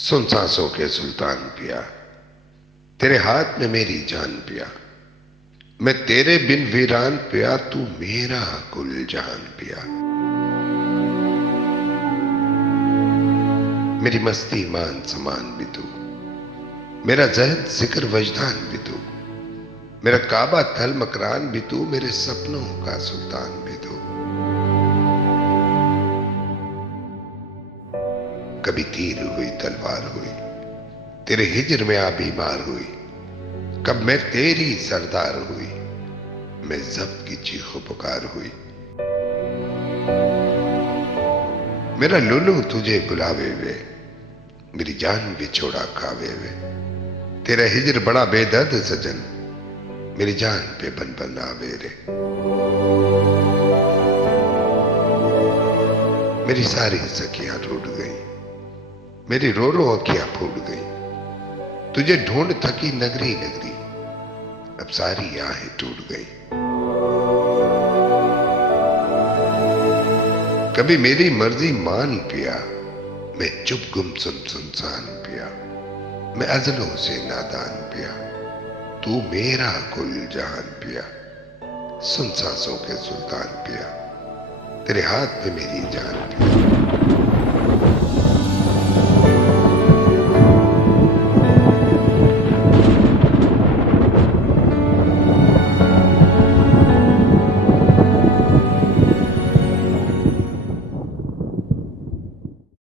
सुन सांसों के सुल्तान पिया, तेरे हाथ में मेरी जान पिया। मैं तेरे बिन वीरान पिया, तू मेरा कुल जहान पिया। मेरी मस्ती मान समान भी तू, मेरा जहद जिक्र वजदान भी तू, मेरा काबा थल मकरान भी तू, मेरे सपनों का सुल्तान भी तू। कभी तीर हुई तलवार हुई, तेरे हिजर में आ बीमार हुई। कब मैं तेरी सरदार हुई, मैं जब्त की चीखो पुकार हुई। मेरा लुलू तुझे बुलावे वे, मेरी जान बिछोड़ा खावे वे। तेरा हिजर बड़ा बेदर्द सजन, मेरी जान पे बन बन आवे रे। मेरी सारी सखियां रूठ गई, मेरी रो रो अखियां फूट गई। तुझे ढूंढ थकी नगरी नगरी, अब सारी आहें टूट गई। कभी मेरी मर्जी मान पिया, मैं चुप गुम सुनसान पिया। मैं अजलों से नादान पिया, तू मेरा कुल जहान पिया। सुन सांसों के सुल्तान पिया, तेरे हाथ में मेरी जान पिया।